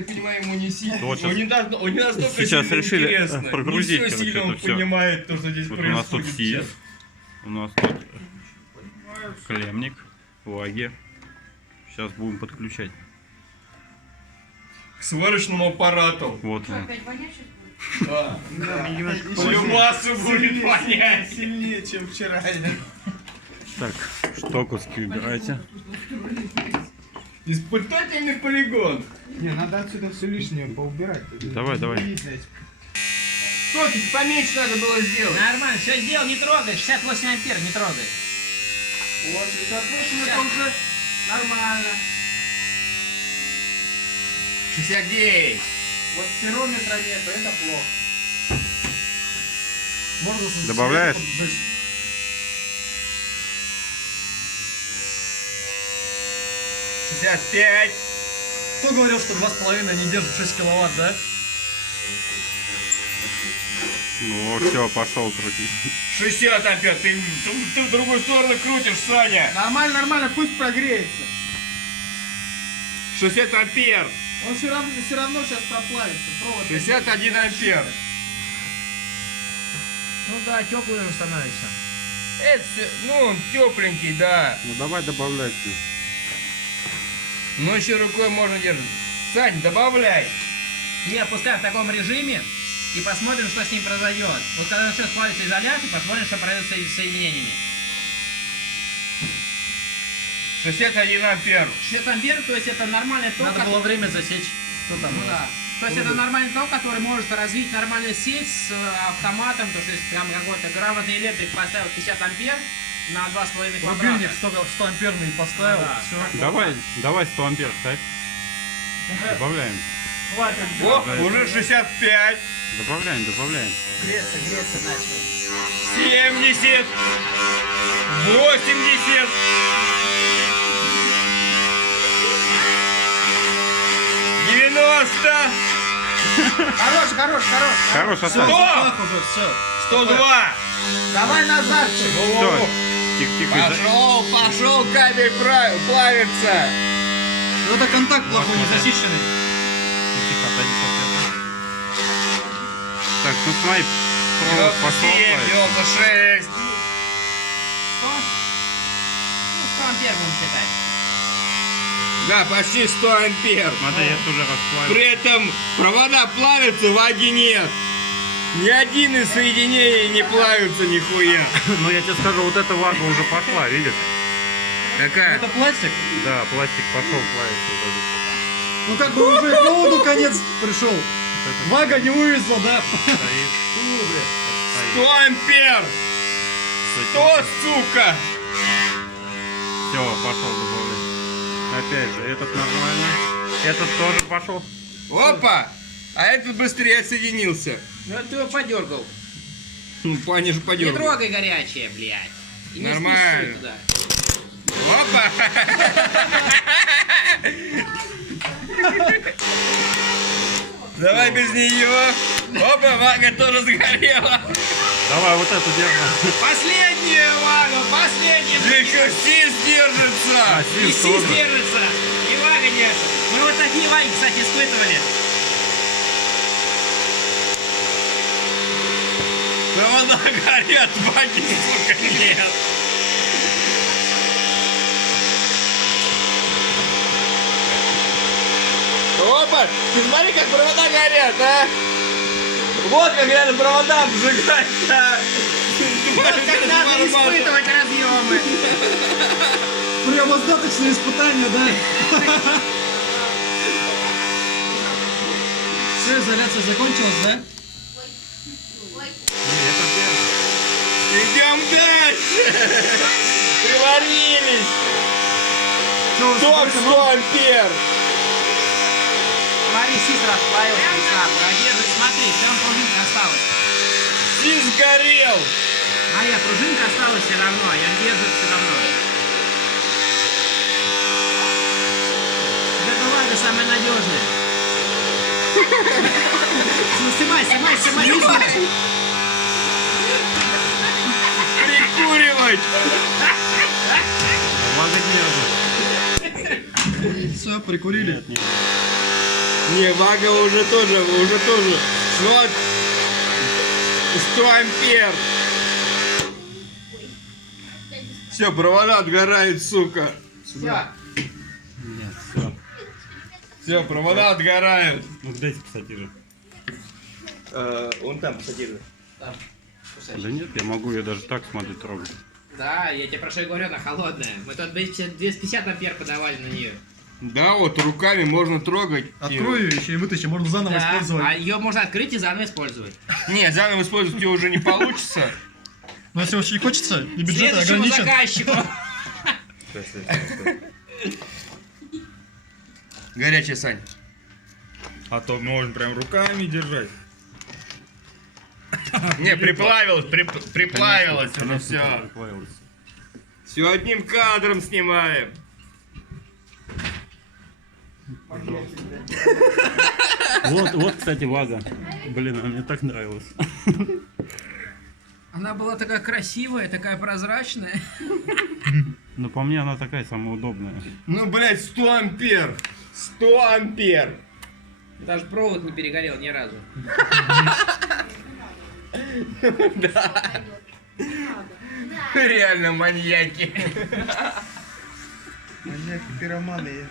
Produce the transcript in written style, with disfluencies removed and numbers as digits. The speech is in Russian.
Я понимаю, ему не сильно. Вот Он не настолько сейчас сильно решили интересно. прогрузить, Не все короче, сильно он это всё. понимает то, что здесь Вот происходит. у нас тут силь, сейчас. у нас тут клемник, ваги. Сейчас будем подключать. К сварочному аппарату. Вот он. Опять вонять сейчас будет? Да. Всю массу будет понять. Сильнее, чем вчера. Так, штокуски убирайте. Испытательный полигон. Не, надо отсюда все лишнее поубирать. Давай, давай. Штокик поменьше надо было сделать. Нормально, все сделал, не трогай. 68 ампер, не трогай. Вот, 68 это уже нормально. 69. Вот спирометра нету, это плохо. Можно Добавляешь? 65. Кто говорил, что 2,5 не держит 6 киловатт, да? Ну все, пошел крутить. 60 ампер. Ты в другую сторону крутишь, Саня. Нормально, нормально, пусть прогреется. 60 ампер. Он все равно сейчас проплавится. Провод. 61 ампер. Ну да, теплый уже становится. Это, ну, он тепленький, да. Ну давай добавлять. Но еще рукой можно держать. Сань, добавляй. Не, пускай в таком режиме и посмотрим, что с ним произойдет. Вот когда начнет плавиться изоляция, посмотрим, что произойдет с соединениями. 61 ампер. 60 ампер, то есть это нормальный ток. Надо было время засечь. Что там? Ну да. То есть это нормальный ток, который может развить нормальную сеть с автоматом. То есть если прям какой-то грамотный электрик поставил 50 ампер на 2,5 квадрата. Рубильник 100 амперный поставил. Ну да. Все. Давай 100 ампер ставь. Добавляем. Хватит. О, уже 65. Добавляем. Греться начал. 70. 80. 90. Хорош. Хорош, оставь. 100. Уже все. 102. Давай назад. Все. Тихо. Пошел кабель плавится. Ну это контакт плохой, не засеченный. Тихо, отойди после этого. Так, ну смотри, провод пошел. 97, 96. 100? Ну, 100 ампер будем считать. Да, почти 100 ампер. Смотри, это уже расплавил. При этом провода плавятся, ваги нет. Ни один из соединений не плавится нихуя. Ну я тебе скажу, вот эта вага уже пошла, видишь? Какая? Это пластик? Да, пластик пошел плавиться. Вот этот. Ну как бы уже к проводу конец пришел. Вот этот Вага не вывезла, да? стоит. 100 ампер! 100, сука! Все, пошел добавлять. Опять же, этот нормально. Этот тоже пошел. Опа! А этот быстрее соединился. Ну ты его подергал. Паня же Не подергал. трогай горячее, блядь. И не Нормально. спеши туда. Опа! Давай без нее. Опа, вага тоже сгорела. Давай вот эту держим. Последняя вага, последняя. Да еще сис держится. И Сис сис тоже. держится. И вага держится. Мы вот такие ваги, кстати, испытывали. Провода горят, ваги, сука, нет. Опа! Ты смотри, как провода горят, а! Вот как надо провода обжигать, а! Вот как надо испытывать разъемы. Прямоздаточное испытание, да? Все, изоляция закончилась, да? Идем дальше! Приварились! Ток 100 ампер! Смотри, сис расплавился, не знаю, продержит. Смотри, там пружинка осталась. Сис сгорел! Моя пружинка осталась все равно, и он держит все равно. Вот эта вага самая надежная. Снимай. Прикуривать! Вага держит. Все, прикурили. Нет, нет. Не, Вага уже тоже. Ну вот, 100 ампер. Все, провода отгорают, сука. Все. Нет, все. Все, провода отгорают. Ну дайте пассатижи. Он там посадил. Там. Да нет, я могу ее даже так смотреть трогать. Да, я тебе про что и говорю, она холодная. Мы тут 250 ампер подавали на нее. Да, вот руками можно трогать. Открой ее еще и вытащи, можно заново Да, а использовать. ее можно открыть и заново использовать. Не, заново использовать ее уже не получится. Но если очень хочется, и бюджет Следующему ограничен. заказчику. Горячая, Сань. А то можно прям руками держать. Не, приплавилось, приплавилось уже Конечно, все. приплавилось. Все одним кадром снимаем. Вот, кстати, Вага. Блин, она мне так нравилась. Она была такая красивая, такая прозрачная. Но по мне она такая самая удобная. Ну, блядь, 100 ампер. 100 ампер. Даже провод не перегорел ни разу. Реально маньяки. Маньяки, пироманы.